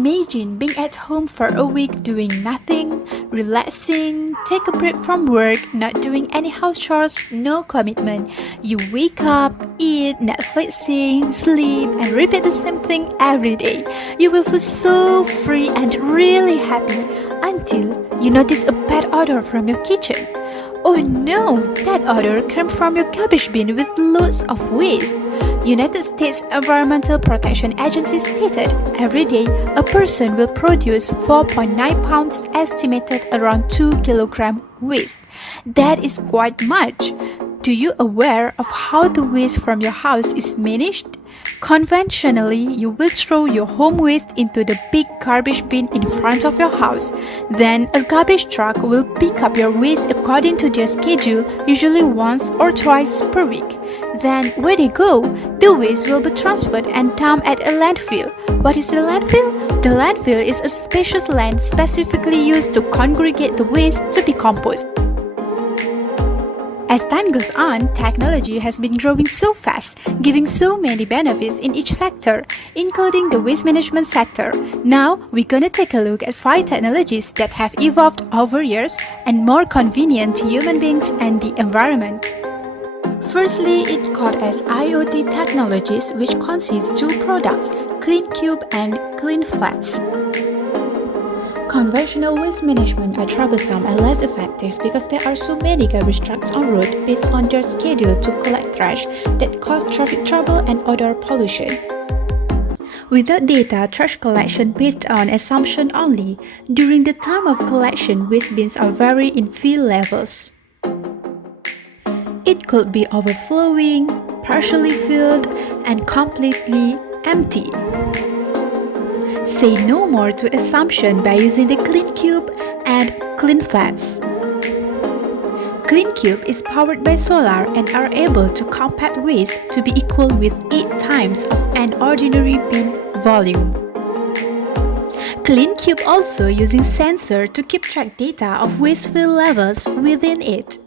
Imagine being at home for a week doing nothing, relaxing, take a break from work, not doing any house chores, no commitment. You wake up, eat, Netflixing, sleep, and repeat the same thing every day. You will feel so free and really happy until you notice a bad odor from your kitchen. Oh no, that odor came from your garbage bin with loads of waste. United States Environmental Protection Agency stated every day a person will produce 4.9 pounds, estimated around 2 kilogram waste. That is quite much. Do you aware of how the waste from your house is managed? Conventionally, you will throw your home waste into the big garbage bin in front of your house. Then a garbage truck will pick up your waste according to their schedule, usually once or twice per week. Then where they go, the waste will be transferred and dumped at a landfill. What is a landfill? The landfill is a spacious land specifically used to congregate the waste to be composted. As time goes on, technology has been growing so fast, giving so many benefits in each sector, including the waste management sector. Now, we're gonna take a look at 5 technologies that have evolved over years and more convenient to human beings and the environment. Firstly, it's called as IoT technologies, which consists 2 products, Clean Cube and Clean Flats. Conventional waste management are troublesome and less effective because there are so many garbage trucks en route based on their schedule to collect trash that cause traffic trouble and odor pollution. Without data, trash collection based on assumption only. During the time of collection, waste bins are vary in fill levels. It could be overflowing, partially filled, and completely empty. Say no more to assumption by using the Clean Cube and Clean Flats. Clean Cube is powered by solar and are able to compact waste to be equal with 8 times of an ordinary bin volume. Clean Cube also using sensor to keep track data of waste fill levels within it.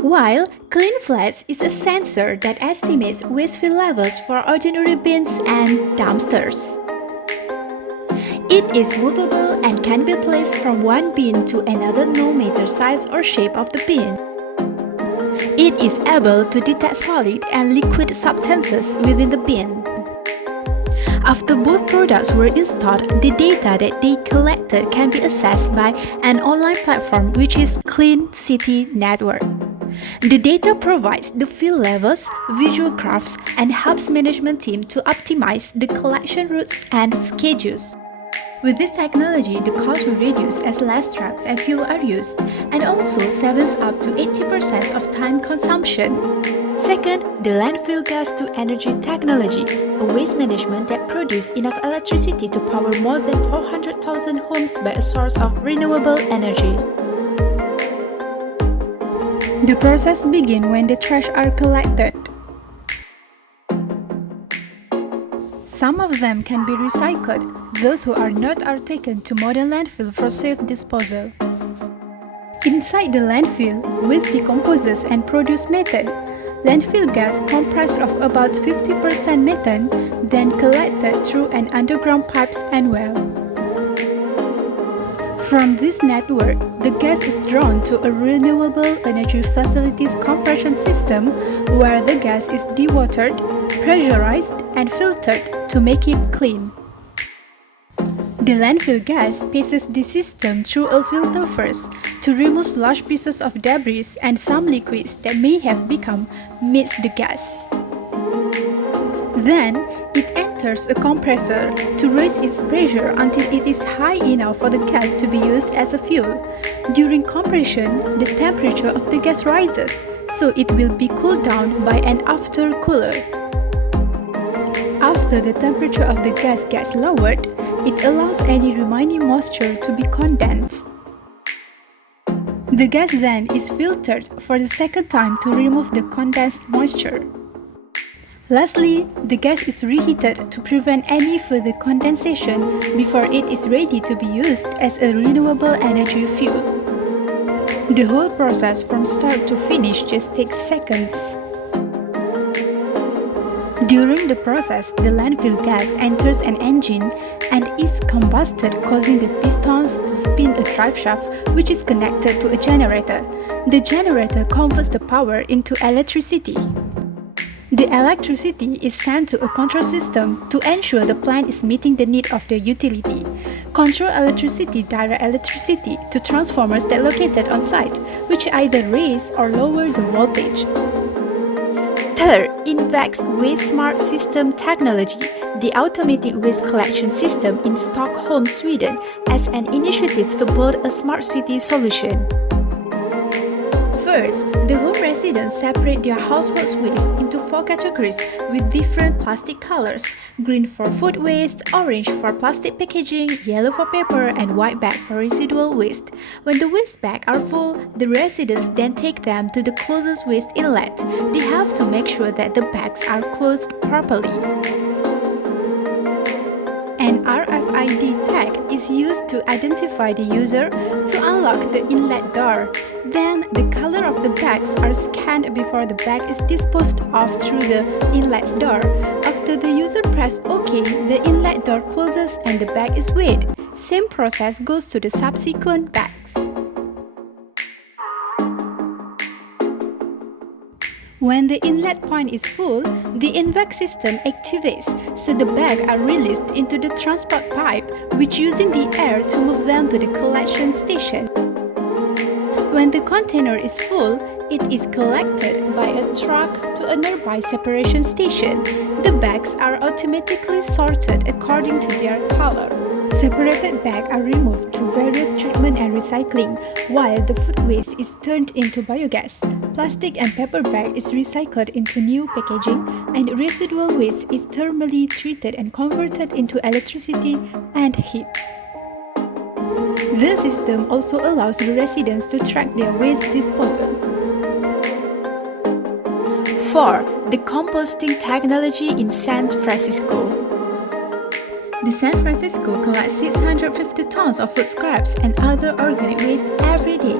While Clean Flats is a sensor that estimates waste fill levels for ordinary bins and dumpsters. It is movable and can be placed from one bin to another no matter size or shape of the bin. It is able to detect solid and liquid substances within the bin. After both products were installed, the data that they collected can be accessed by an online platform which is Clean City Network. The data provides the fill levels, visual graphs, and helps management team to optimize the collection routes and schedules. With this technology, the cost will reduce as less trucks and fuel are used, and also saves up to 80% of time consumption. Second, the landfill gas to energy technology, a waste management that produces enough electricity to power more than 400,000 homes by a source of renewable energy. The process begins when the trash are collected. Some of them can be recycled. Those who are not are taken to modern landfill for safe disposal. Inside the landfill, waste decomposes and produces methane. Landfill gas comprised of about 50% methane, then collected through an underground pipes and well. From this network, the gas is drawn to a renewable energy facilities compression system where the gas is dewatered, pressurized, and filtered to make it clean. The landfill gas passes the system through a filter first to remove large pieces of debris and some liquids that may have become amidst the gas. Then, it enters a compressor to raise its pressure until it is high enough for the gas to be used as a fuel. During compression, the temperature of the gas rises, so it will be cooled down by an aftercooler. After the temperature of the gas gets lowered, it allows any remaining moisture to be condensed. The gas then is filtered for the second time to remove the condensed moisture. Lastly, the gas is reheated to prevent any further condensation before it is ready to be used as a renewable energy fuel. The whole process from start to finish just takes seconds. During the process, the landfill gas enters an engine and is combusted, causing the pistons to spin a driveshaft which is connected to a generator. The generator converts the power into electricity. The electricity is sent to a control system to ensure the plant is meeting the need of the utility. Control electricity direct electricity to transformers that are located on site, which either raise or lower the voltage. Third, INVEX Waste Smart System Technology, the automated waste collection system in Stockholm, Sweden, as an initiative to build a smart city solution. First, the home residents separate their household waste into 4 categories with different plastic colors: green for food waste, orange for plastic packaging, yellow for paper, and white bag for residual waste. When the waste bags are full, the residents then take them to the closest waste inlet. They have to make sure that the bags are closed properly. An RFID tag is used to identify the user to unlock the inlet door. Then, the color of the bags are scanned before the bag is disposed of through the inlet door. After the user presses OK, the inlet door closes and the bag is weighed. Same process goes to the subsequent bags. When the inlet point is full, the INVEX system activates, so the bags are released into the transport pipe, which using the air to move them to the collection station. When the container is full, it is collected by a truck to a nearby separation station. The bags are automatically sorted according to their color. Separated bags are removed through various treatment and recycling, while the food waste is turned into biogas. Plastic and paper bag is recycled into new packaging, and residual waste is thermally treated and converted into electricity and heat. The system also allows the residents to track their waste disposal. 4. The composting technology in San Francisco. The San Francisco collects 650 tons of food scraps and other organic waste every day.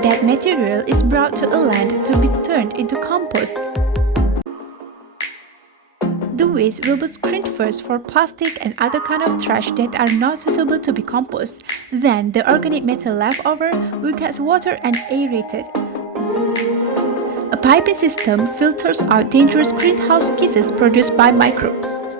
That material is brought to a land to be turned into compost. The waste will be screened first for plastic and other kind of trash that are not suitable to be compost. Then the organic matter left over will get water and aerated. A piping system filters out dangerous greenhouse gases produced by microbes.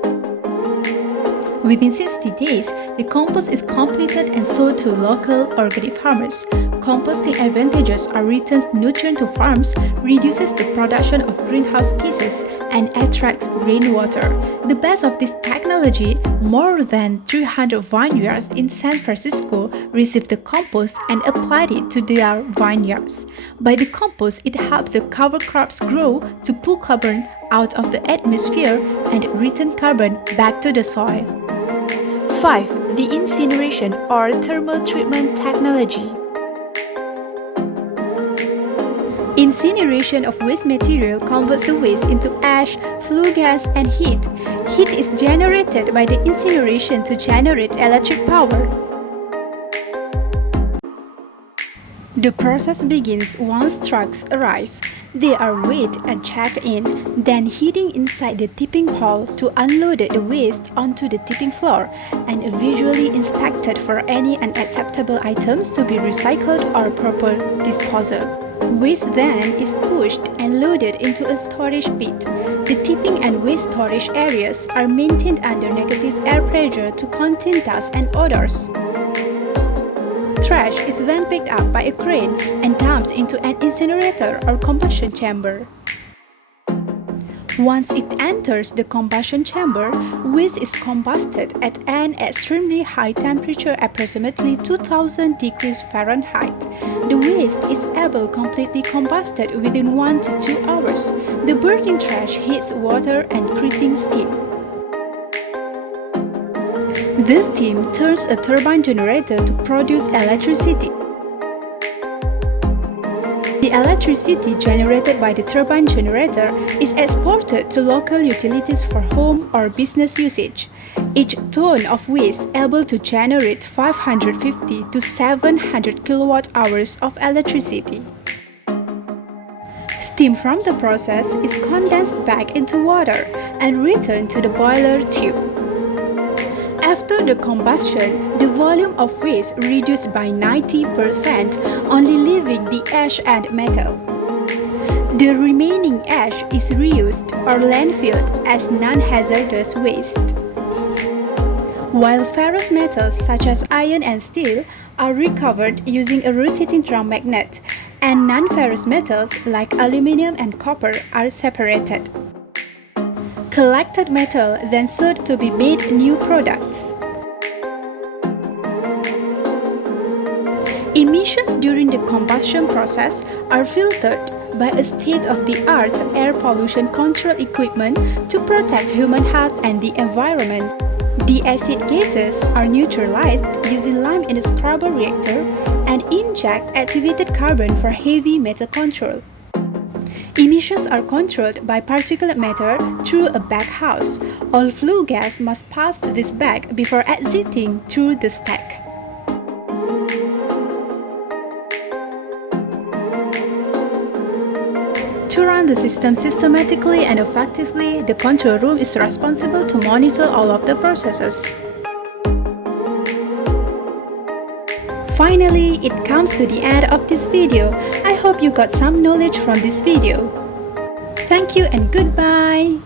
Within 60 days, the compost is completed and sold to local organic farmers. Composting advantages are returns nutrient to farms, reduces the production of greenhouse gases, and attracts rainwater. The best of this technology, more than 300 vineyards in San Francisco received the compost and applied it to their vineyards. By the compost, it helps the cover crops grow to pull carbon out of the atmosphere and return carbon back to the soil. 5. The incineration or thermal treatment technology. Incineration of waste material converts the waste into ash, flue gas, and heat. Heat is generated by the incineration to generate electric power. The process begins once trucks arrive. They are weighed and checked in, then heating inside the tipping hall to unload the waste onto the tipping floor, and visually inspected for any unacceptable items to be recycled or proper disposal. Waste then is pushed and loaded into a storage pit. The tipping and waste storage areas are maintained under negative air pressure to contain dust and odors. Trash is then picked up by a crane and dumped into an incinerator or combustion chamber. Once it enters the combustion chamber, waste is combusted at an extremely high temperature, approximately 2000 degrees Fahrenheit. The waste is able completely combusted within 1 to 2 hours. The burning trash heats water and creating steam. This steam turns a turbine generator to produce electricity. The electricity generated by the turbine generator is exported to local utilities for home or business usage. Each ton of waste able to generate 550 to 700 kilowatt hours of electricity. Steam from the process is condensed back into water and returned to the boiler tube. After the combustion, the volume of waste reduced by 90%, only leaving the ash and metal. The remaining ash is reused or landfilled as non-hazardous waste. While ferrous metals such as iron and steel are recovered using a rotating drum magnet, and non-ferrous metals like aluminum and copper are separated. Collected metal then sold to be made new products. Emissions during the combustion process are filtered by a state-of-the-art air pollution control equipment to protect human health and the environment. The acid gases are neutralized using lime in a scrubber reactor and inject activated carbon for heavy metal control. Emissions are controlled by particulate matter through a baghouse. All flue gas must pass this bag before exiting through the stack. To run the system systematically and effectively, the control room is responsible to monitor all of the processes. Finally, it comes to the end of this video. I hope you got some knowledge from this video. Thank you and goodbye!